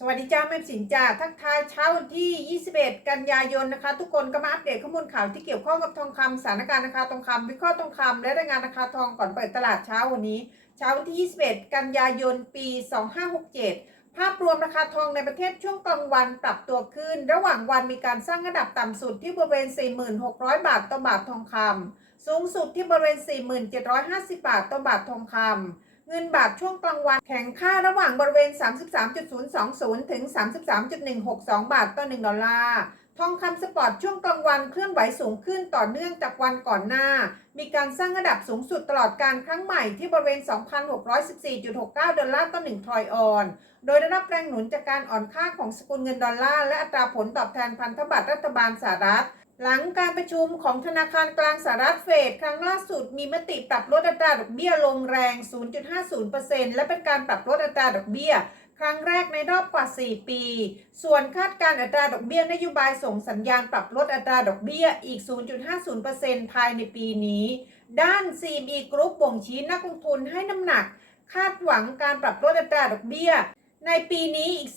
สวัสดีจ้าแม่สินจ้าทักทายเช้าวันที่ 21 กันยายนนะคะ ทุกคนก็มาอัปเดตข้อมูลข่าวที่เกี่ยวข้องกับทองคำสถานการณ์ราคาทองคำวิเคราะห์ทองคำและรายงานราคาทองก่อนเปิดตลาดเช้าวันนี้ เช้าวันที่ 21 กันยายน ปี 2567 ภาพรวมราคาทองในประเทศช่วงกลางวันปรับตัวขึ้น ระหว่างวันมีการสร้างระดับต่ำสุดที่บริเวณ 46,000 บาทต่อบาททองคำสูงสุดที่บริเวณ 4750 บาทต่อบาททองคำ เงินบาทช่วงกลางวันแข็งค่าระหว่างบริเวณ 33.020 ถึง 33.162 บาทต่อ 1 ดอลลาร์ทองคำสปอร์ตช่วงกลางวันเคลื่อนไหวสูงขึ้นต่อเนื่องจากวันก่อนหน้า มีการสร้างระดับสูงสุดตลอดการครั้งใหม่ที่บริเวณ 2,614.69 ดอลลาร์ต่อ1ทรอยออน โดยได้รับแรงหนุนจากการอ่อนค่าของสกุลเงินดอลลาร์และอัตราผลตอบแทนพันธบัตรรัฐบาลสหรัฐ หลังการประชุมของธนาคารกลางสหรัฐเฟดครั้งล่าสุดมีมติปรับลดอัตราดอกเบี้ยลงแรง 0.50%และเป็นการปรับลดอัตราดอกเบี้ย ครั้งแรกในรอบกว่า 4 ปี ส่วนคาดการอัตราดอกเบี้ยนโยบายส่งสัญญาณปรับลดอัตราดอกเบี้ยอีก 0.50%ภายในปีนี้ ด้าน CME Group บ่งชี้นักลงทุนให้น้ำหนัก คาดหวังการปรับลดอัตราดอกเบี้ย ในปีนี้อีก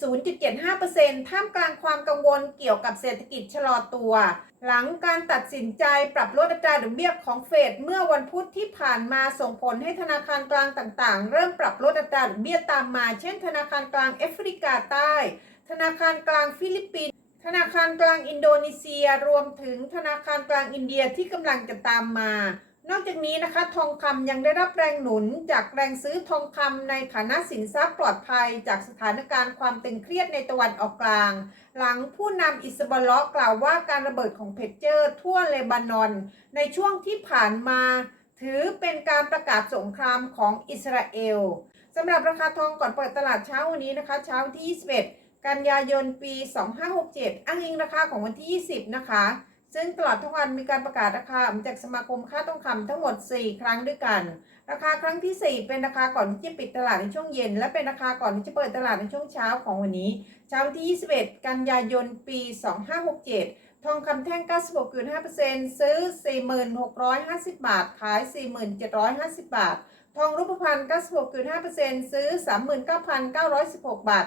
0.75%ท่ามกลางความกังวลเกี่ยวกับเศรษฐกิจชะลอตัว หลังการตัดสินใจปรับลดอัตราดอกเบี้ยของเฟดเมื่อวันพุธที่ผ่านมาส่งผลให้ธนาคารกลางต่างๆ เริ่มปรับลดอัตราดอกเบี้ยตามมา เช่น ธนาคารกลางแอฟริกาใต้ ธนาคารกลางฟิลิปปินส์ธนาคารกลางอินโดนีเซีย รวมถึงธนาคารกลางอินเดียที่กำลังจะตามมา นอกจากนี้นะคะทองคำยังได้รับแรงหนุนจากแรงซื้อทองคำในฐานะสินทรัพย์ปลอดภัย จากสถานการณ์ความตึงเครียดในตะวันออกกลาง หลังผู้นำอิสบอลเลกล่าวว่าการระเบิดของเพจเจอร์ทั่วเลบานอน ในช่วงที่ผ่านมา ถือเป็นการประกาศสงครามของอิสราเอลสำหรับราคาทองก่อนเปิดตลาดเช้าวันนี้นะคะ เช้าที่ 21 กันยายนปี 2567 อ้างอิงราคาของวันที่ 20 นะคะ ซึ่งตลอดทั้งวันมีการประกาศราคาจากสมาคมค่าทองคำทั้งหมด 4 ครั้งด้วยกัน ราคาครั้งที่ 4 เป็นราคาก่อนที่จะปิดตลาดในช่วงเย็น และเป็นราคาก่อนที่จะเปิดตลาดในช่วงเช้าของวันนี้ เช้าวันที่ 21 กันยายน ปี 2567 ทองคำแท่ง 96.5%ซื้อ 4650 บาท ขาย 4750 บาท ทองรูปพรรณ96.5%ซื้อ 39,916 บาท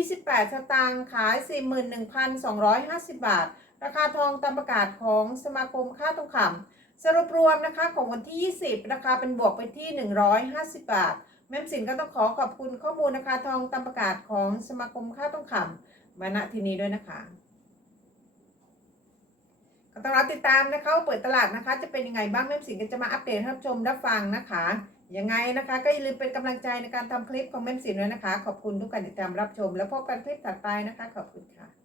28 สตางค์ ขาย 41,250 บาท ราคาทองตามประกาศของสมาคมค่าทองคำสรุปรวมนะคะของวันที่ 20 ราคาเป็นบวกไปที่ 150 บาท แม่สินก็ต้องขอขอบคุณข้อมูลราคาทองตามประกาศของสมาคมค่าทองคำมาณที่นี้ด้วยนะคะก็ต้องรับติดตามนะคะเปิดตลาดนะคะ จะเป็นยังไงบ้างแม่สินก็จะมาอัปเดตให้รับชมรับฟังนะคะยังไงนะคะ ก็อย่าลืมเป็นกำลังใจในการทำคลิปของแม่สินด้วยนะคะ ขอบคุณทุกการติดตามรับชม แล้วพบกันคลิปถัดไปนะคะ ขอบคุณค่ะ